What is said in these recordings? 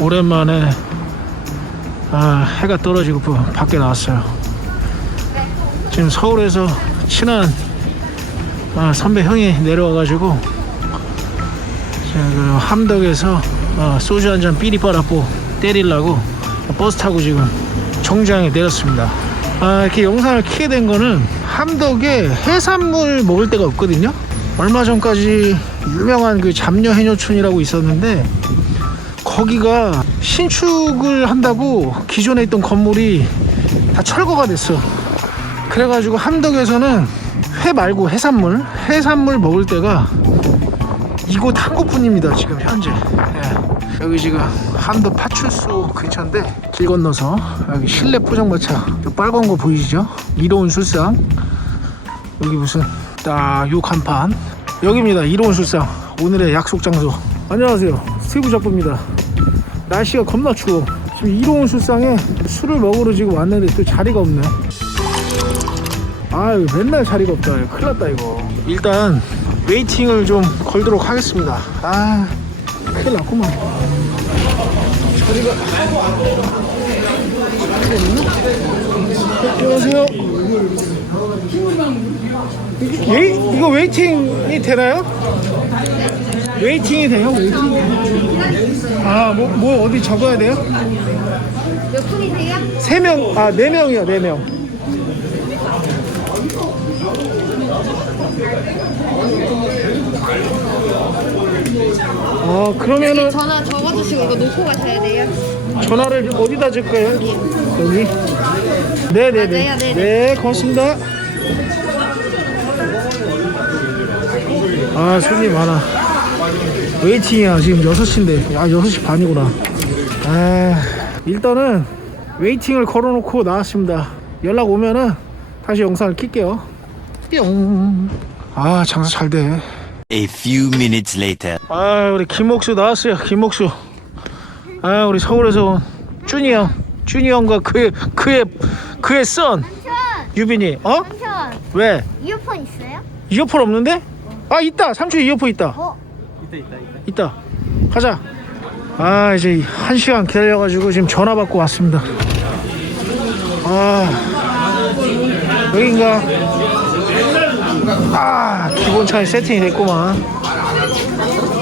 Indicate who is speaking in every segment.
Speaker 1: 오랜만에 아, 해가 떨어지고 부- 밖에 나왔어요. 지금 서울에서 친한 아, 선배 형이 내려와가지고 제가 그 함덕에서 아, 소주 한 잔 삐리 빨아보 때리려고 버스 타고 지금 정장에 내렸습니다. 아, 이렇게 영상을 키게 된 거는 함덕에 해산물 먹을 데가 없거든요. 얼마 전까지 유명한 그 잡녀 해녀촌이라고 있었는데 거기가 신축을 한다고 기존에 있던 건물이 다 철거가 됐어. 그래가지고 함덕에서는 회 말고 해산물, 해산물 먹을 때가 이곳 한 곳뿐입니다. 지금 현재. 예. 여기 지금 함덕 파출소 근처인데 길 건너서 여기 실내 포장마차 저 빨간 거 보이시죠? 이로운 술상 여기 무슨 딱요 간판 여기입니다. 이로운 술상 오늘의 약속 장소. 안녕하세요. 스티브 잡부입니다. 날씨가 겁나 추워. 지금 이로운 술상에 술을 먹으러 지금 왔는데 또 자리가 없네. 아유 맨날 자리가 없다. 큰일 났다 이거. 일단 웨이팅을 좀 걸도록 하겠습니다. 아 큰일 났구만. 자리가 안녕하세요. 웨이, 이거 웨이팅이 되나요? 웨이팅이 돼요? 웨이팅? 아, 뭐, 뭐 어디 적어야 돼요?
Speaker 2: 몇 분이세요?
Speaker 1: 세 명, 아, 네 명이요, 네 명. 어, 그러면은
Speaker 2: 전화 적어주시고 이거 놓고 가셔야 돼요.
Speaker 1: 전화를 어디다 줄까요? 여기? 네네네.
Speaker 2: 맞아요, 네네.
Speaker 1: 네, 고맙습니다. 아, 손님 많아. 웨이팅이야. 지금 6시인데. 아, 6시 반이구나. 아, 일단은 웨이팅을 걸어놓고 나왔습니다. 연락 오면은 다시 영상을 킬게요. 뿅. 아, 장사 잘 돼.
Speaker 3: A few minutes later.
Speaker 1: 아 우리 김목수 나왔어요 김목수 아 우리 서울에서 온 준이 형 준이 형과 그의 그의 그의
Speaker 2: 삼촌!
Speaker 1: 유빈이 어?
Speaker 2: 삼촌!
Speaker 1: 왜
Speaker 2: 이어폰 있어요?
Speaker 1: 이어폰 없는데? 아 있다 삼촌 이어폰 있다
Speaker 2: 어?
Speaker 1: 있다 가자. 아 이제 한 시간 기다려가지고 지금 전화 받고 왔습니다. 아 여긴가? 아 기본차에 세팅이 됐구만.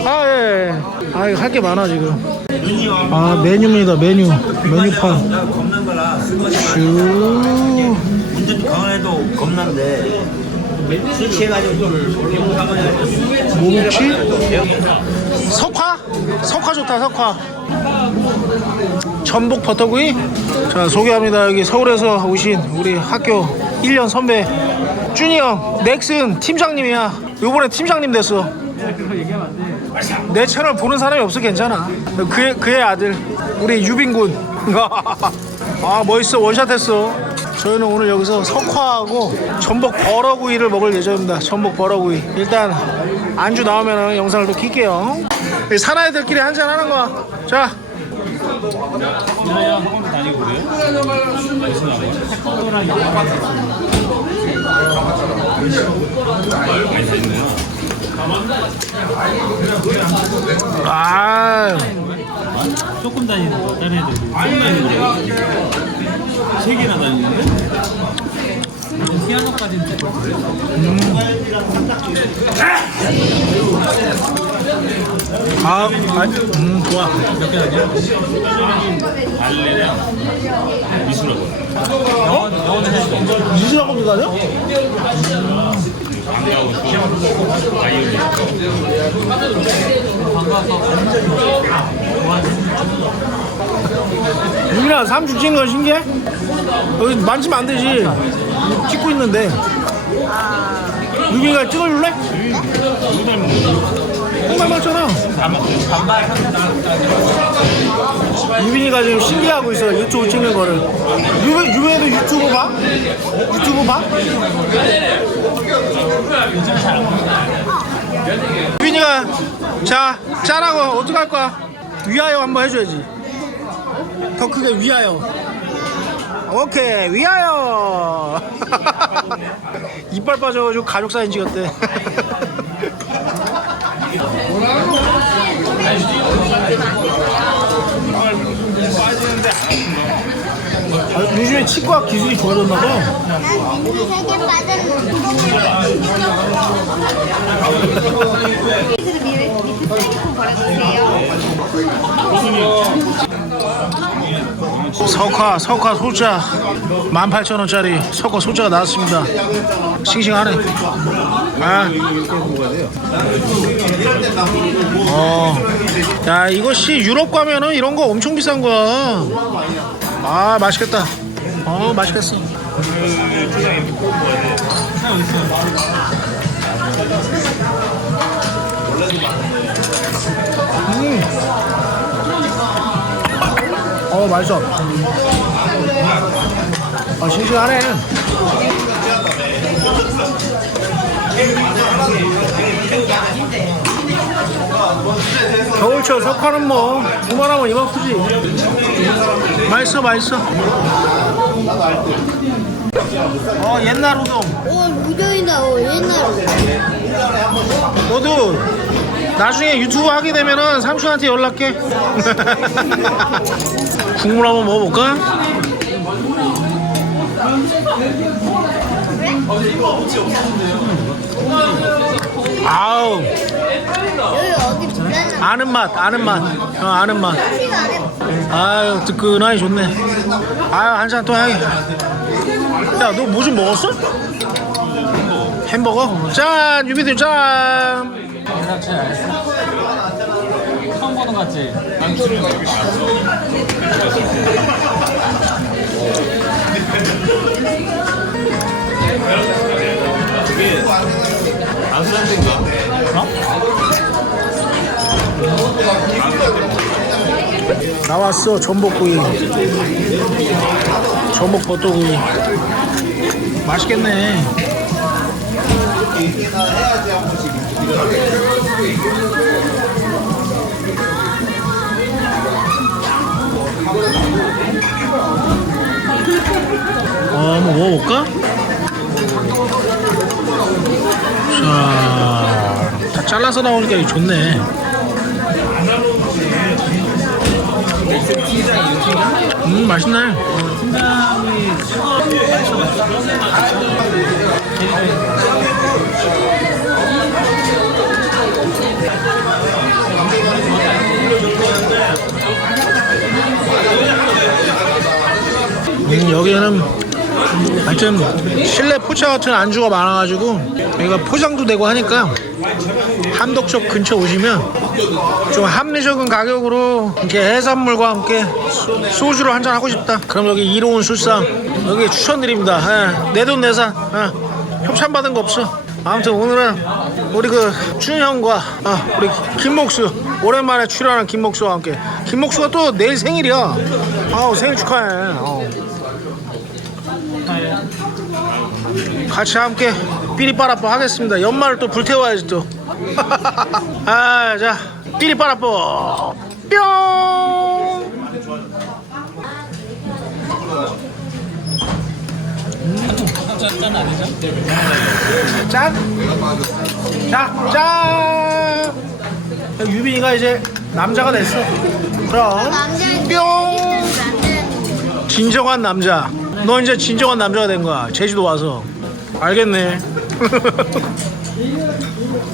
Speaker 1: 아 예 아 이거 할 게 많아 지금. 아 메뉴입니다 메뉴. 메뉴판. 슈.
Speaker 4: 운전 강원에도 겁난데
Speaker 1: 뭐 먹지? 석화? 석화 좋다 석화. 전복 버터구이? 자 소개합니다. 여기 서울에서 오신 우리 학교 1년 선배 준이 형 넥슨 팀장님이야. 요번에 팀장님 됐어. 내 채널 보는 사람이 없어 괜찮아. 그의, 그의 아들 우리 유빈군. 아 멋있어. 원샷 했어 저희는 오늘 여기서 석화하고 전복 버러구이를 먹을 예정입니다. 전복 버러구이. 일단 안주 나오면 영상을 또 킬게요. 이 사나이들끼리 한잔 하는 거야 자. 아,
Speaker 5: 조금 다니는 거 다른 애들. 세 개나 다니는데? 피아노까지는 조금
Speaker 1: 아, 아, 음, 좋아.
Speaker 5: 몇개 다녀? 발레랑 미술하고 영어, 영어는 돼
Speaker 1: 미술학원도 다녀?
Speaker 5: 바이올린
Speaker 1: 유빈아, 삼촌 찍는 거 신기해? 여기 만지면 안 되지. 찍고 있는데. 유빈이가 찍어줄래? 정말 맞잖아. 유빈이가 지금 신기하고 있어. 유튜브 찍는 거를. 유빈, 유빈이도 유튜브 봐? 유튜브 봐? 유빈이가 자 짜라고 어떡할 거야? 위하여 한번 해줘야지. 더 크게 위하여. 오케이 위하여. 이빨 빠져가지고 가족 사진 찍었대. 아, 요즘에 치과 기술이 좋아졌나봐.
Speaker 2: 아, 네.
Speaker 1: 석화 석화 소자 18,000원짜리 석화 소자가 나왔습니다 싱싱하네 아. 어. 야 이것이 유럽 가면은 이런 거 엄청 비싼 거야 아 맛있겠다 어 맛있겠어 음. 어 맛있어. 아 싱싱하네. 겨울철 석화는 뭐 두말하면 이만 크지. 맛있어 맛있어. 어 옛날 우동.
Speaker 2: 오 무정이다. 오 옛날.
Speaker 1: 너도 나중에 유튜브 하게 되면은 삼촌한테 연락해 국물 한번 먹어볼까? 아우? 아는 맛 아는 맛 어, 아는 맛
Speaker 2: 해.
Speaker 1: 아유 뜨끈하니 좋네 아유 한 잔 또 해야겠 야너 뭐 좀 먹었어? 햄버거? 짠 유비들 짠
Speaker 5: 알았어 처음 보는 거 같지?
Speaker 1: 나왔어 전복구이 전복 버터구이 맛있겠네 어, 한번 먹어볼까? 자, 다 잘라서 나오니까 이게 좋네. 음, 맛있네. 음, 여기에는 하여튼 실내 포차 같은 안주가 많아가지고 여기가 포장도 되고 하니까 함덕역 근처 오시면 좀 합리적인 가격으로 이렇게 해산물과 함께 소- 소주를 한잔 하고 싶다. 그럼 여기 이로운 술상 여기 추천드립니다. 내 돈 내산 예. 협찬 받은 거 없어. 아무튼 오늘은 우리 그 준형과 아, 우리 김목수 오랜만에 출연한 김목수와 함께 김목수가 또 내일 생일이야. 아우 생일 축하해. 같이 함께 삐리빠라뽀 하겠습니다. 연말을 또 불태워야지 또. 아, 자, 삐리빠라뽀 뿅.
Speaker 5: 짠 아니죠?
Speaker 1: 짠. 자, 짠. 유빈이가 이제 남자가 됐어. 그럼 뿅. 진정한 남자. 너 이제 진정한 남자가 된 거야. 제주도 와서. 알겠네.